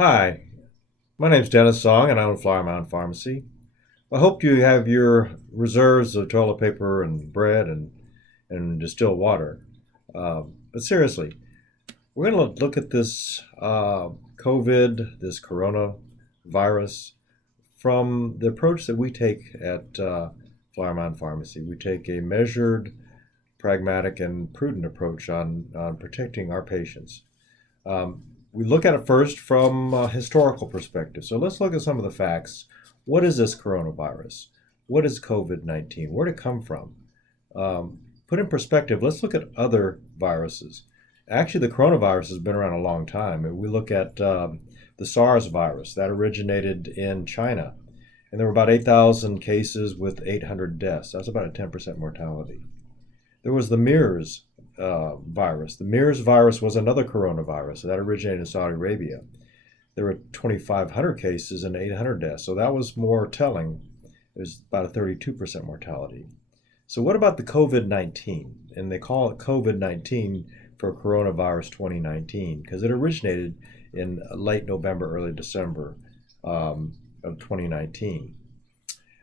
Hi, my name's Dennis Song, and I own Flower Mound Pharmacy. I hope you have your reserves of toilet paper and bread and distilled water. But seriously, we're going to look at this COVID, this coronavirus, from the approach that we take at Flower Mound Pharmacy. We take a measured, pragmatic, and prudent approach on protecting our patients. Um, we look at it first from a historical perspective. So let's look at some of the facts. What is this coronavirus? What is COVID 19? Where did it come from? Put in perspective, let's look at other viruses. Actually, the coronavirus has been around a long time. We look at the SARS virus that originated in China, and there were about 8,000 cases with 800 deaths. That's about a 10% mortality. There was the MERS virus. The MERS virus was another coronavirus that originated in Saudi Arabia. There were 2,500 cases and 800 deaths, so that was more telling. It was about a 32% mortality. So, what about the COVID 19? And they call it COVID 19 for coronavirus 2019 because it originated in late November, early December of 2019.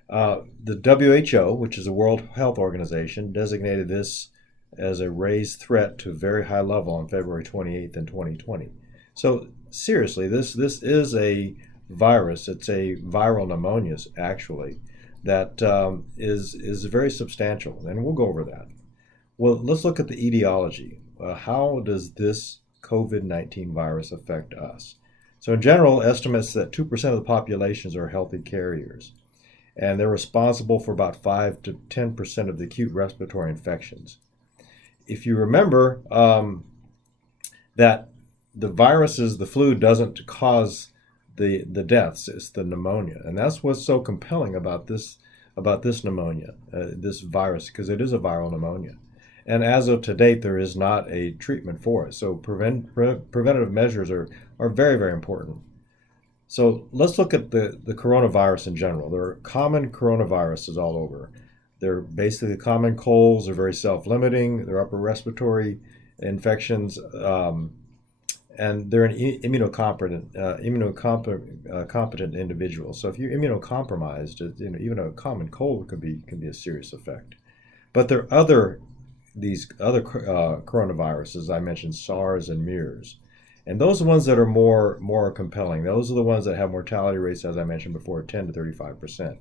The WHO, which is the World Health Organization, designated this as a raised threat to a very high level on February 28th in 2020. So seriously, this is a virus. It's a viral pneumonia, actually, that is very substantial, and we'll go over that. Well, let's look at the etiology. How does this COVID-19 virus affect us? So in general, estimates that 2% of the populations are healthy carriers, and they're responsible for about 5 to 10% of the acute respiratory infections. If you remember that the viruses, the flu doesn't cause the deaths, it's the pneumonia. And that's what's so compelling about this pneumonia, this virus, because it is a viral pneumonia. And as of to date, there is not a treatment for it. So preventative measures are very, very important. So let's look at the coronavirus in general. There are common coronaviruses all over. They're basically common colds. They're very self-limiting. They're upper respiratory infections, and they're an immunocompetent individuals. So if you're immunocompromised, even a common cold can be a serious effect. But there are these other coronaviruses I mentioned, SARS and MERS. And those are the ones that are more compelling. Those are the ones that have mortality rates, as I mentioned before, 10 to 35%.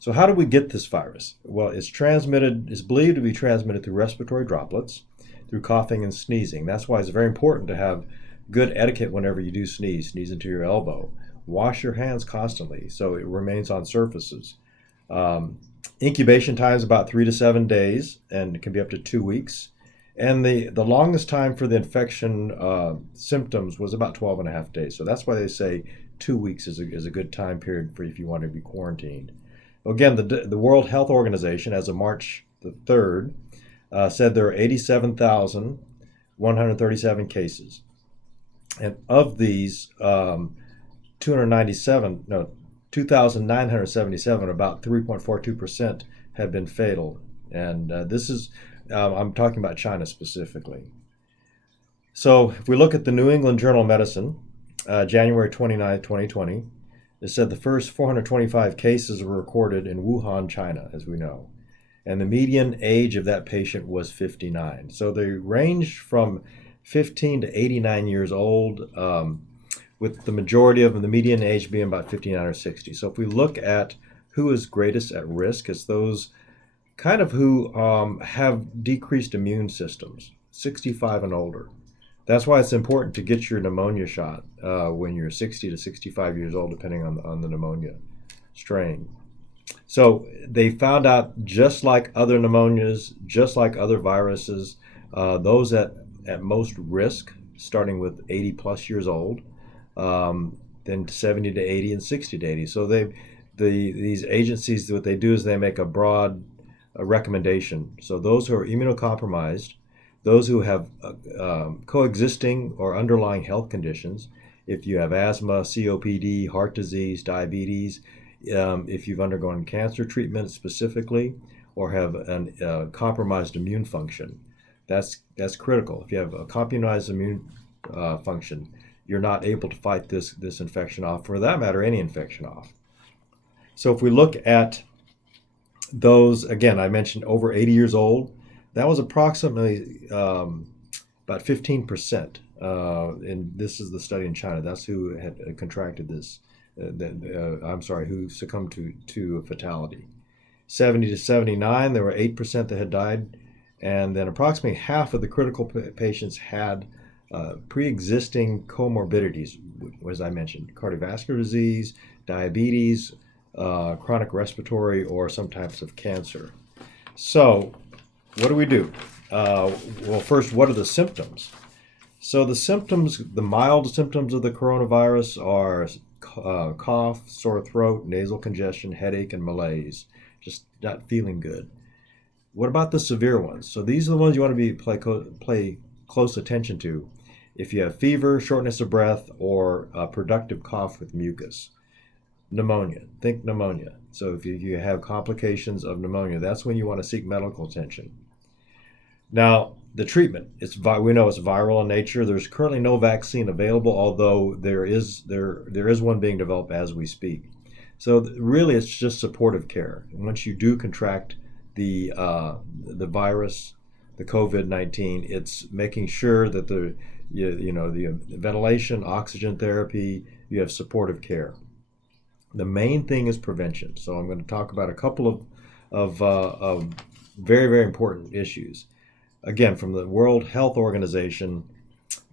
So how do we get this virus? Well, it's believed to be transmitted through respiratory droplets, through coughing and sneezing. That's why it's very important to have good etiquette whenever you do sneeze into your elbow. Wash your hands constantly so it remains on surfaces. Incubation time is about 3 to 7 days, and it can be up to 2 weeks. And the longest time for the infection symptoms was about 12 and a half days. So that's why they say 2 weeks is a good time period for if you want to be quarantined. Again, the World Health Organization, as of March the 3rd, said there are 87,137 cases. And of these, 2,977, about 3.42%, have been fatal. And this is, I'm talking about China specifically. So if we look at the New England Journal of Medicine, January 29, 2020, it said the first 425 cases were recorded in Wuhan, China, as we know. And the median age of that patient was 59. So they ranged from 15 to 89 years old, with the majority of them, the median age being about 59 or 60. So if we look at who is greatest at risk, it's those kind of who have decreased immune systems, 65 and older. That's why it's important to get your pneumonia shot when you're 60 to 65 years old, depending on the pneumonia strain. So they found out, just like other pneumonias, just like other viruses, those at most risk, starting with 80 plus years old, then 70 to 80 and 60 to 80. So these agencies, what they do is they make a broad recommendation. So those who are immunocompromised, those who have coexisting or underlying health conditions, if you have asthma, COPD, heart disease, diabetes, if you've undergone cancer treatment specifically, or have a compromised immune function, that's critical. If you have a compromised immune function, you're not able to fight this infection off, for that matter, any infection off. So if we look at those, again, I mentioned over 80 years old, that was approximately about 15%. And this is the study in China. That's who had contracted this. Who succumbed to fatality. 70 to 79, there were 8% that had died, and then approximately half of the critical patients had pre-existing comorbidities, as I mentioned, cardiovascular disease, diabetes, chronic respiratory, or some types of cancer. So, what do we do? Well, first, what are the symptoms? So the symptoms, the mild symptoms of the coronavirus are cough, sore throat, nasal congestion, headache, and malaise. Just not feeling good. What about the severe ones? So these are the ones you want to pay close attention to. If you have fever, shortness of breath, or a productive cough with mucus. Pneumonia. Think pneumonia. So if you have complications of pneumonia, that's when you want to seek medical attention. Now, the treatment, we know it's viral in nature. There's currently no vaccine available, although there is one being developed as we speak. So really, it's just supportive care. Once you do contract the virus, the COVID-19, it's making sure that the ventilation, oxygen therapy, you have supportive care. The main thing is prevention. So I'm going to talk about a couple of very, very important issues. Again, from the World Health Organization,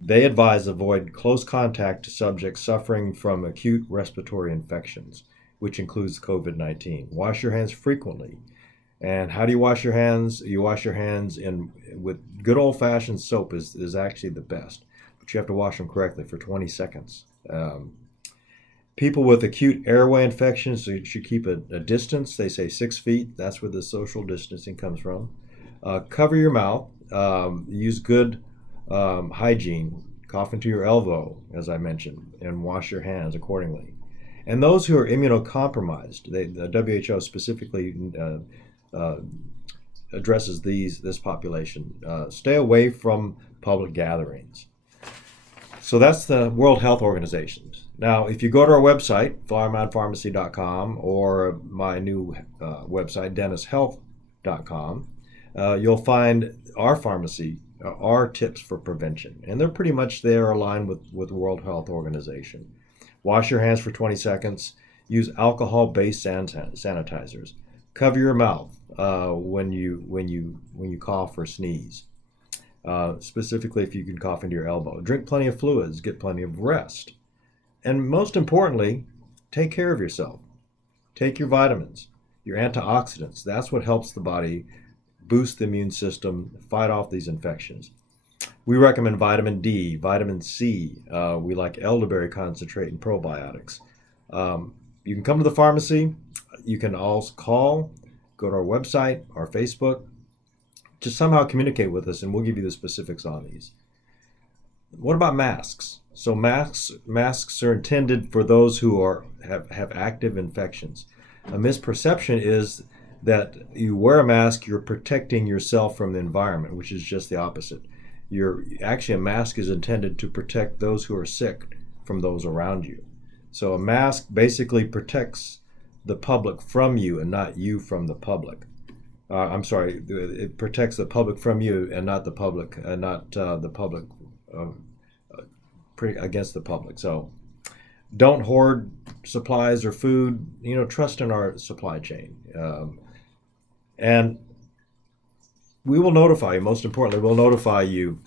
they advise avoid close contact to subjects suffering from acute respiratory infections, which includes COVID-19. Wash your hands frequently. And how do you wash your hands? You wash your hands with good old-fashioned soap is actually the best, but you have to wash them correctly for 20 seconds. People with acute airway infections, so you should keep a distance. They say 6 feet. That's where the social distancing comes from. Cover your mouth. Use good hygiene. Cough into your elbow, as I mentioned, and wash your hands accordingly. And those who are immunocompromised, the WHO specifically addresses this population. Stay away from public gatherings. So that's the World Health Organization. Now, if you go to our website, pharmacist.com, or my new website, dennishealth.com, you'll find our pharmacy, our tips for prevention. And they're pretty much there aligned with the World Health Organization. Wash your hands for 20 seconds. Use alcohol-based sanitizers. Cover your mouth when you cough or sneeze. Specifically, if you can cough into your elbow. Drink plenty of fluids. Get plenty of rest. And most importantly, take care of yourself. Take your vitamins, your antioxidants. That's what helps the body boost the immune system, fight off these infections. We recommend vitamin D, vitamin C. We like elderberry concentrate and probiotics. You can come to the pharmacy. You can also call, go to our website, our Facebook. Just somehow communicate with us, and we'll give you the specifics on these. What about masks? So masks are intended for those who have active infections. A misperception is that you wear a mask, you're protecting yourself from the environment, which is just the opposite. Actually, a mask is intended to protect those who are sick from those around you. So a mask basically protects the public from you and not you from the public. It protects the public from you and not the public, against the public. So don't hoard supplies or food. Trust in our supply chain. And we will notify you. Most importantly, we'll notify you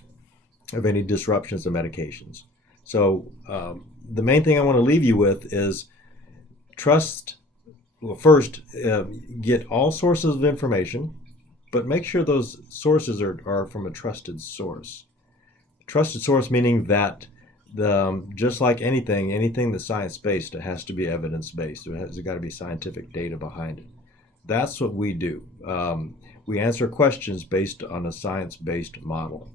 of any disruptions of medications. So the main thing I want to leave you with is trust. Well, first, get all sources of information, but make sure those sources are from a trusted source. Trusted source meaning that just like anything that's science-based, it has to be evidence-based. There's got to be scientific data behind it. That's what we do. We answer questions based on a science-based model.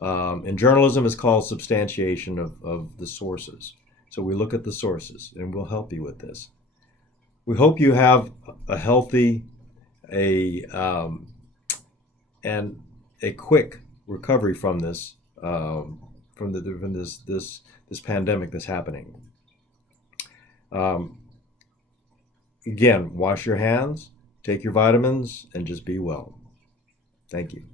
In journalism, it's called substantiation of the sources. So we look at the sources, and we'll help you with this. We hope you have a healthy, and a quick recovery from this from this pandemic that's happening. Um, Again, wash your hands, take your vitamins, and just be well. Thank you.